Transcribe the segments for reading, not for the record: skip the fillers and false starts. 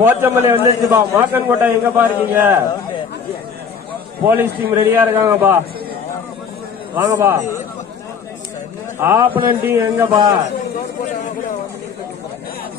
போச்சம்பள்ளி வந்துருச்சுப்பா. மாக்கன் கோட்டை எங்கப்பா இருக்கீங்க? போலீஸ் டீம் ரெடியா இருக்காங்கப்பா, வாங்கப்பா. ஆப்பனன் டீம் எங்கப்பா?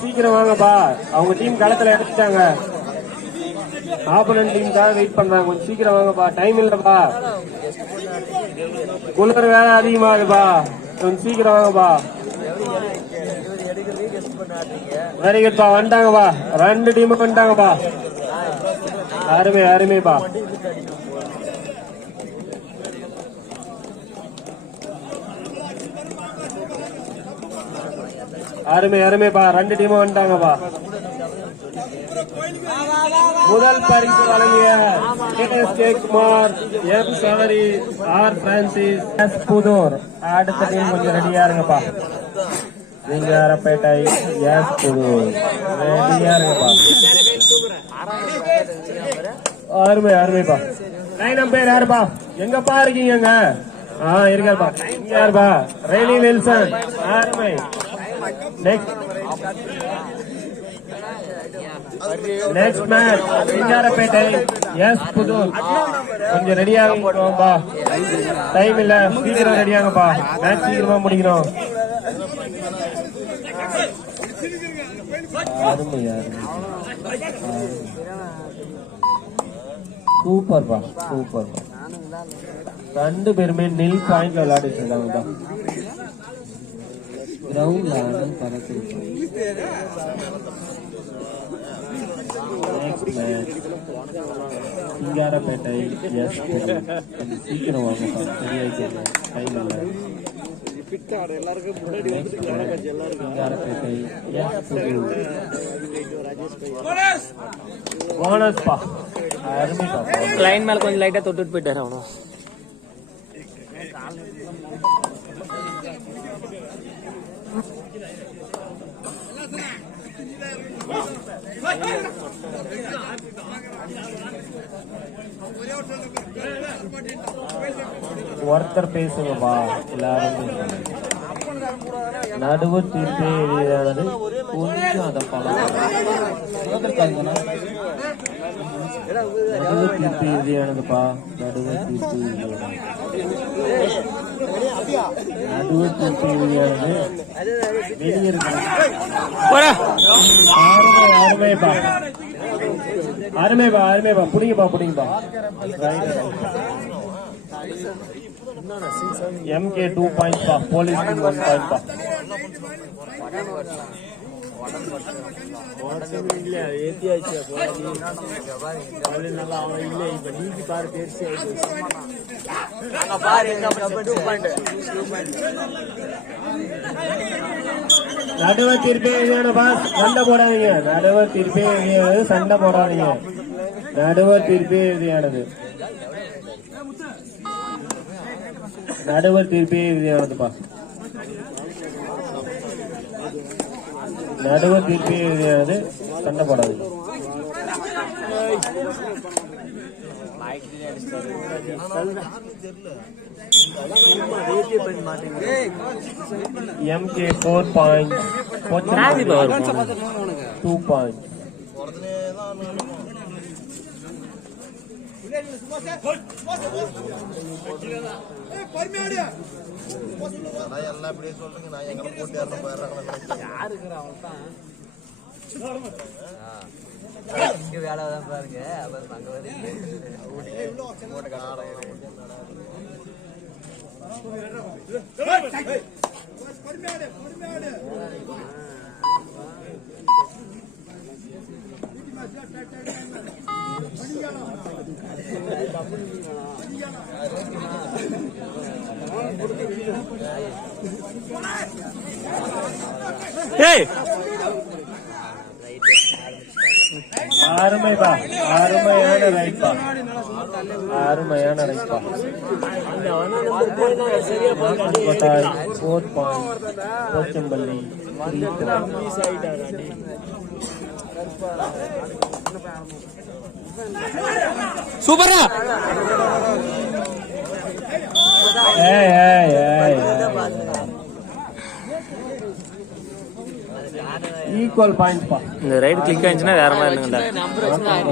சீக்கிரம் வாங்கப்பா. அவங்க டீம் களத்துல எடுத்துட்டாங்க. ஆப்பனன் டீமுக்காக வெயிட் பண்றாங்க. கொஞ்சம் சீக்கிரம் வாங்கப்பா, டைம் இல்லப்பா. குளிர் வேலை அதிகமாகுதுப்பா, கொஞ்சம் சீக்கிரம் வாங்கப்பா. வெரி குட்பா, வந்துட்டாங்கப்பா. 2 டீம் வந்துட்டாங்கப்பா. அருமை அருமைப்பா. அருமை அருமைப்பா. 2 டீம் வந்துட்டாங்கப்பா. முதல் பரிசு வழங்கிய K Kumar, M Savari, R Francis, S Pudur. அடுத்த டீம் கொஞ்சம் ரெடியா இருங்கப்பா. சிங்காரப்பேட்டை, எஸ் புதூர் ரெடியா இருங்கப்பா. அருமை அருமைப்பா. 9 பேர் யாருப்பா? எங்கப்பா இருக்கீங்க? இருக்காருப்பா. யாருப்பா? Riley Wilson. அருமை. Next match Singarapettai, S Pudur. கொஞ்சம் ரெடியாகப்பா, டைம் இல்ல, சீக்கிரம் ரெடியாகப்பா. மேட்ச் சீக்கிரமா முடிக்கணும். சூப்பர்பா சூப்பர்பா. 2 பேருமே நில் பாயிண்ட்ல விளையாடிட்டு இருக்காங்கப்பா. கிரவுண்ட்ல சிங்காரப்பேட்டை, எஸ் சீக்கிரம் வாங்கப்பா, சரியாயிட்டு டைம் இல்ல. சிங்காரப்பேட்டை, எஸ் போனஸ்பா. அருமைப்பா. லைன் மேல கொஞ்சம் லைட்டா தொட்டுட்டு போயிட்டாரு அவனும். ஒருத்தர் பேசுங்கப்பா, எல்லாரும் நடுவு தீர்ப்பே எளிதானது. கொஞ்சம் அதை நடுவு தீர்ப்பு எளிதானதுப்பா. நடுவு தீர்ப்பு நடுவு தீர்ப்பு எளிதானது. வெளியே இருக்கு. அருமைப்பா அருமைப்பா அருமைப்பா. புடிங்கப்பா புடிங்கப்பா. MK 2 points பா. போலீஸ் 1 point பா. நடுவ தீர்ப்பே சண்டை போடாதீங்க. நடுவ தீர்ப்பே சண்டை போடாதீங்க. நடுவ தீர்ப்பே எதிரானது. நடுவர் தீர்ப்பே இறுதியானதுப்பா. நடுவர் தீர்ப்பே இறுதியானது. சண்டை போடாது. MK 4 points, 2 points. எல்லாம் இப்படியே சொல்றீங்க. நான் எங்களை போட்டு வேலைதான் பாருங்க. அருமைப்பா, அருமையான ரைட்பா, அருமையான ரைட்பா. போச்சம்பள்ளி சூப்பரா. ஈக்குவல் பாயிண்ட் பா. இந்த ரைடு கிளிக் ஆயிடுச்சுன்னா வேற மாதிரி இருக்குண்டா.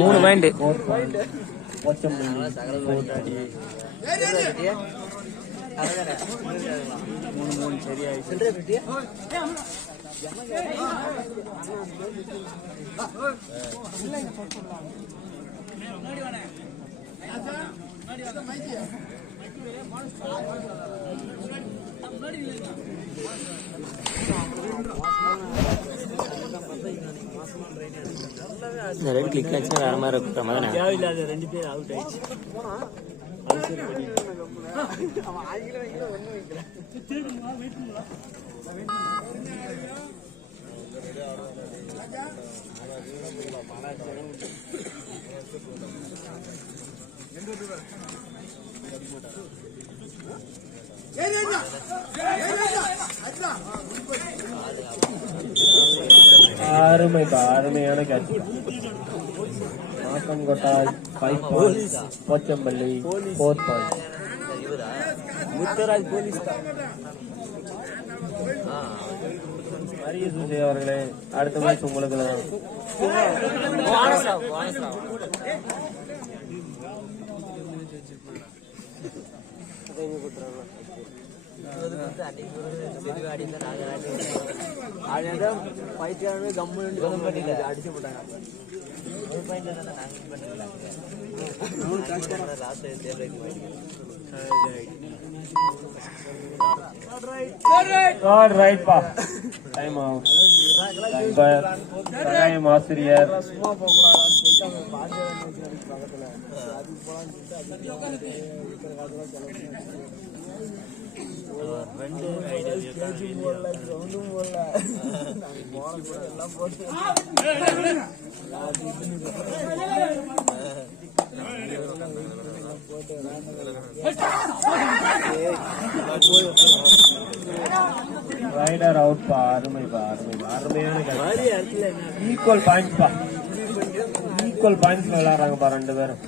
3 பாயிண்ட். 4 பாயிண்ட். போச்சம்பள்ளி 4 இந்த ரைடு கிளிக் ஆயிடுச்சுன்னா வேற மாதிரி இருக்கிற மாதிரி. அருமையான catch. Makkankottai 5 point. Pochampalli 4 point. Mutharaj police Maria Sujay அவர்களே, அடுத்த மேட்ச் உங்களுக்கு தான். அடிச்சு போட்டாங்க. ரைட் பா. Time out. சகாயம் ஆசிரியர். ரைடர் அவுட் பா. அருமையான ஈக்குவல் பாயிண்ட்ஸ் பா. ஈக்குவல் பாயிண்ட்ஸ் விளையாடுறாங்க பா 2 பேரும்.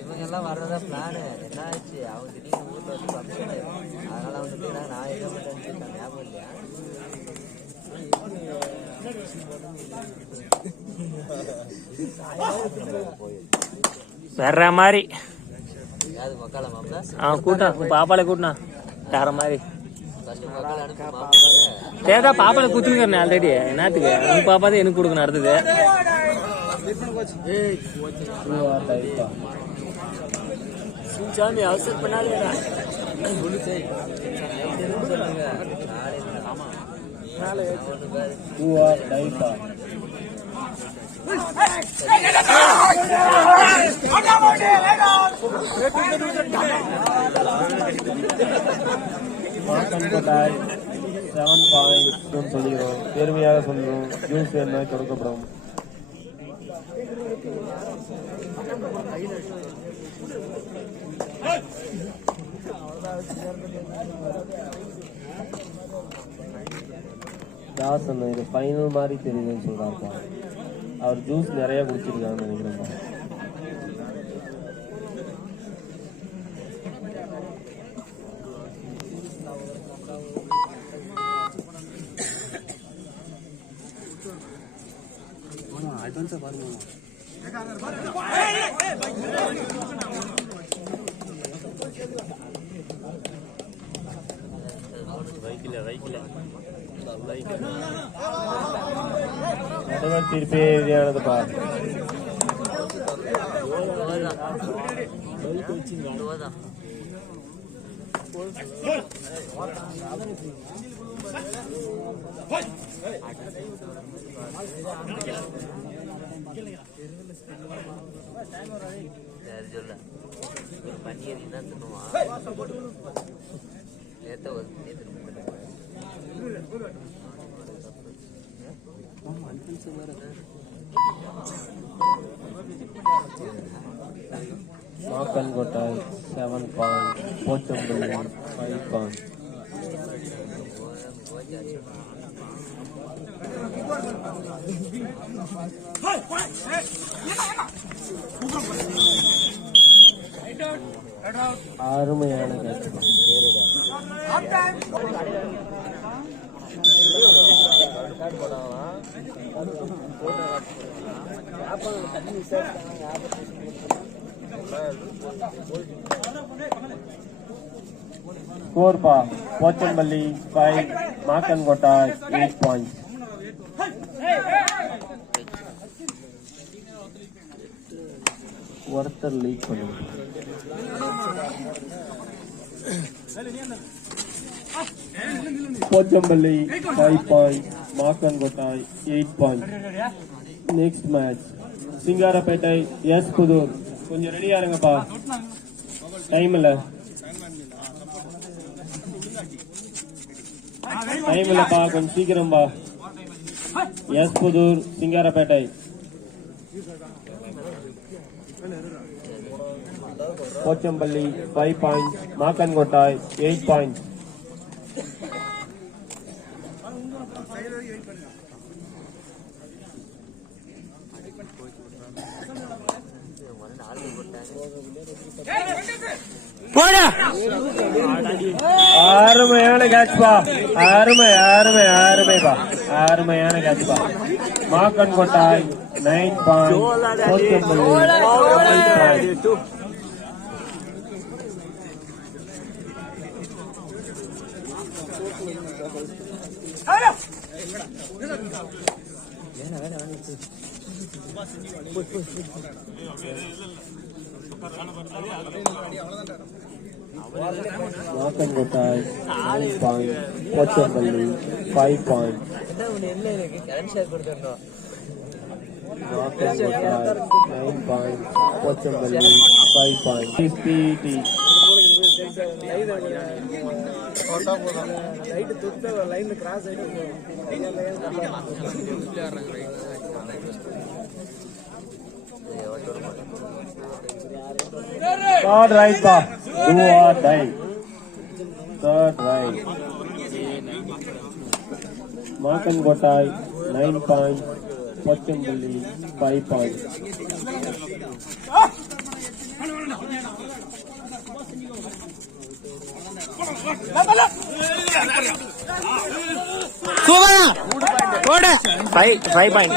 இவங்கெல்லாம் வர்றதா பிளானு. என்ன ஆச்சு, அவங்க திடீர்னு ஊர்ல வந்து ஃபங்க்ஷன், அதனால அவங்க திடீர்னு நான் எங்க மாட்டேன்னு ஞாபகம் இல்லையா? வேற மாதிரி யாரு மக்கால மாப்பிள? கூட்டா பாப்பால கூட்டினா வேற மாதிரி. ஃபர்ஸ்ட் மக்கால அனுப்பி மாப்பிள தேதா பாப்பால குத்துக்கிறேன் ஆல்ரெடி. என்னத்துக்கு உங்க பாப்பா தான் எனக்கு கொடுக்கணும் அடுத்தது. சாமி அவசரம் பண்ணாதேடா. மாக்கன்கொட்டாய் 7 பாயிண்ட் சொல்லுகிறோம். பெருமையாக சொல்லுவோம். ஜூஸ் என்ன கொடுக்கப்படும். தாசன் இது ஃபைனல் மாதிரி தெரியுதுன்னு சொல்றாருப்பா. அவர் ஜூஸ் நிறைய குடிச்சிருக்காருன்னு நினைக்கிறேன். அட்வான்ஸா பாருங்க. நடுவர் தீர்ப்பே எதிரானது பார். சொல்ல ஒரு பனியரி தான் தின்னுவான். நேற்று Makangotai 7 points, Pochambally 5 points. அருமையான ஸ்கோர் பா போச்சம்பள்ளி 5, மாக்கன்கோட்டாய் 8 points. ஒருத்தர் லீக் பண்ணுங்க. Pochampalli 5 points, Makkankottai 8 points. Next match Singarapettai S Pudur. கொஞ்சம் ரெடியா இருங்கப்பா, டைம் இல்லப்பா, கொஞ்சம் சீக்கிரம் பா. S Pudur Singarapettai. Pochampalli 5 points, Makkankottai 8 points. அருமையான கேட்ச் பா, அருமையான கேட்ச் பா. மாக்கன்கோட்டாய் 9 points, Pochampalli 5 points. மாக்கன்கோட்டாய் 9 points, Pochampalli 5 points. மாக்கன்கோட்டாய் 9 points, Pochampalli 5 points. PET third right pa, do or die. Third right. Makangotai 9 points, Pochambally 5 points. Five point.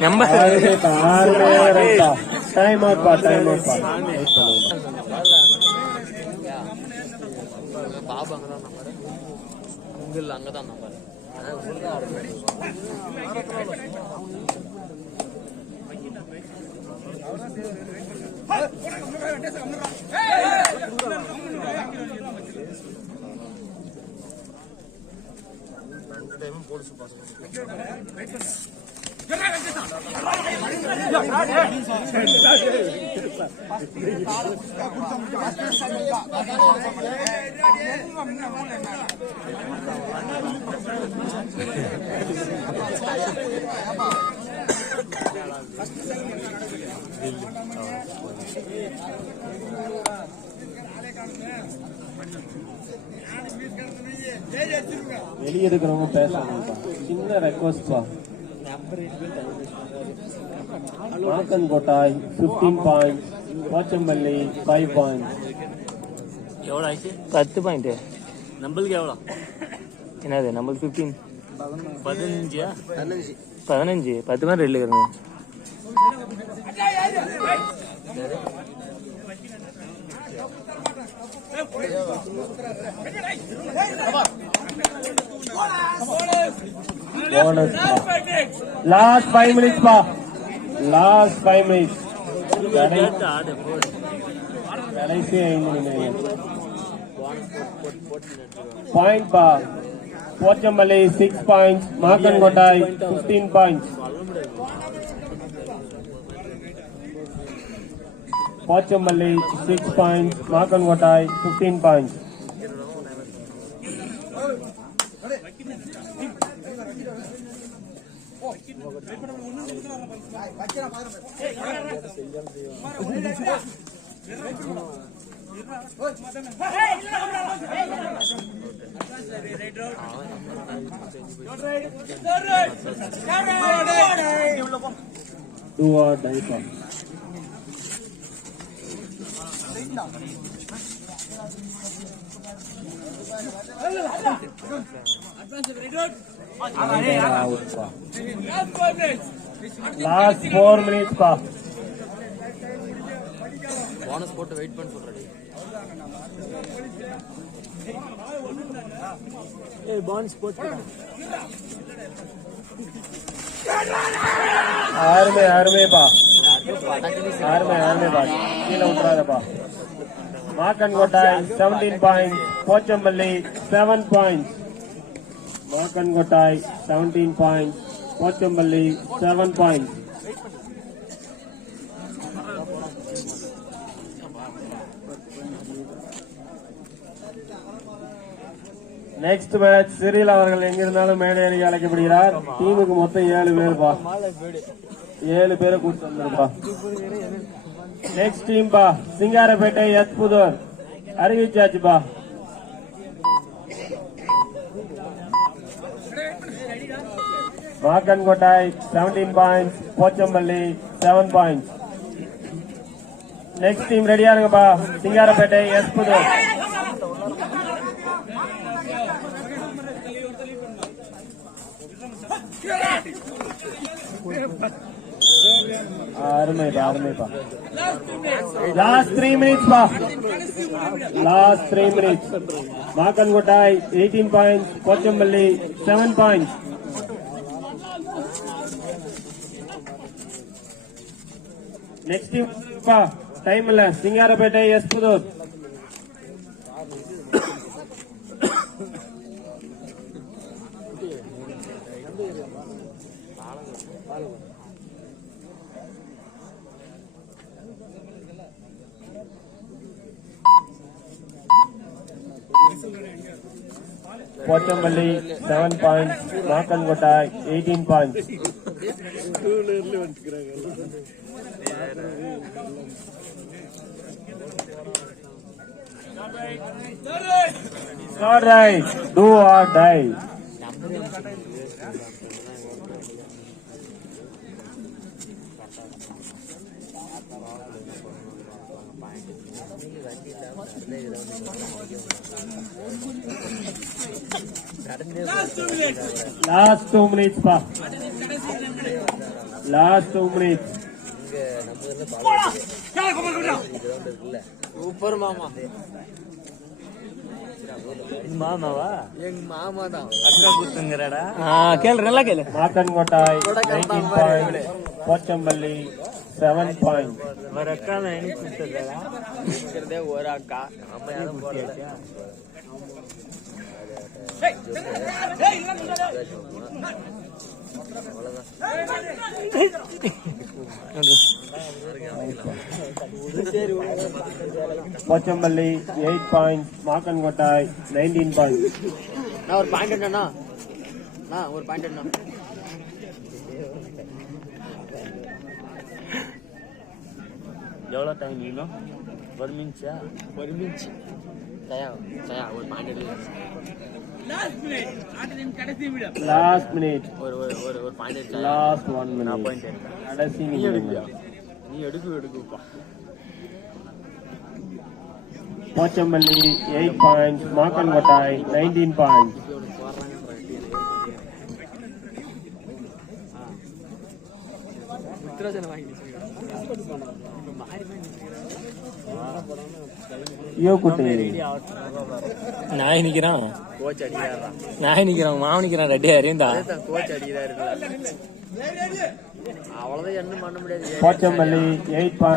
Number time out pa. Babu அங்கதான் number, உங்க அங்கதான் number. வெளியே இருக்கிறவங்க பேசணும், சின்ன ரெக்வஸ்ட் பா. மாக்கன்கோட்டாய் 15 points, போச்சம்பள்ளி 5 points. எவ்வளோ ஆயிடுச்சு? 10 பாயிண்ட். நம்மளுக்கு எவ்வளோ? என்னது நம்மளுக்கு 15 15 10 மாதிரி ரெண்டு இருக்கிறேன். Last 5 minutes pa. Last 5 minutes. கடைசி 5 நிமிடம். Point pa. Pochampalli 6 points, மாக்கன்கோட்டாய் 15 points. Pochampalli 6 points, மாக்கன்கோட்டாய் 15 points. Do or die pa. Last 4 minutes pa. Bonus போட்டு வெயிட் பண்ண சொல்றடி. ஏய் பான்ஸ் போட்டு आर्मे पा கீழே விட்டுறாதப்பா. Makkankottai 17 points, Pochampalli 7 points. Makkankottai 17 points, Pochampalli 7 points. Next match Cyril அவர்கள் எங்கிருந்தாலும் மேடையடிக்க அழைக்கப்படுகிறார். டீமுக்கு மொத்தம் 7 பேருப்பா, 7 பேரை கூட்டு வந்திருப்பா. நெக்ஸ்ட் டீம் பா சிங்காரப்பேட்டை எத்புதூர் அறிவிச்சாச்சுப்பா. Makkankottai 17 points, Pochampalli 7 points. Next team ரெடியா இருங்கப்பா. சிங்காரப்பேட்டை எத்புதூர். அருமைப்பா. லாஸ்ட் 3 மினிட்ஸ் பா, last 3 minutes. Makkankottai 18 points, Pochampalli 7 points. Next team பா, டைம் இல்ல. Singarapettai S Pudur. Pochampalli 7 points, Makkankottai 18 points. All right, do or die. Last 2 minutes pa. Last 2 minutes. Super மாமா. மாமாவா? எங்க மாமா தான். அக்கா குத்துங்கறடா. கேளு, நல்லா கேளு. மாக்கன்கோட்டாய் 19 பாயிண்ட்ஸ், போச்சம்பள்ளி 7 பாயிண்ட்ஸ். ஒரு அக்கா தான் எனக்கு குத்துறடா. இருக்கிறதே ஒரு அக்கா. நம்ம யாரும் போடல. Pochampalli 8 points, Makkankottai 19 points. நான் ஒரு பாயிண்ட் என்னன்னா, ஒரு பாயிண்ட் என்ன, எவ்வளவு டைம் இன்னும்? ஒரு மினிட்ஸா? ஒரு மினிட்ஸ். சயா ஒரு பாயிண்ட் எடுத்து லாஸ்ட் மினிட். ஒரு பாயிண்ட் எடுத்து லாஸ்ட் 1 நான் மினிட். பாயிண்ட் எடுத்தேன். கடைசி நீ எடுக்கியா? நிமிடம். நீ எடுக்குப்பா. Pochampalli 8 points, Makkankottai 19 points. யோகுட்டி நாய் நிக்கிறான், கோச் அடிக்கிறாரா? நாய் நிக்கிறான், மாவு நிக்கிறான், ரெடியா இருந்தா கோச் அடிக்கிறாரு. அவ்வளவுதான், என்ன பண்ண முடியாது. போச்சம்பள்ளி 8 பாயிண்ட்ஸ்.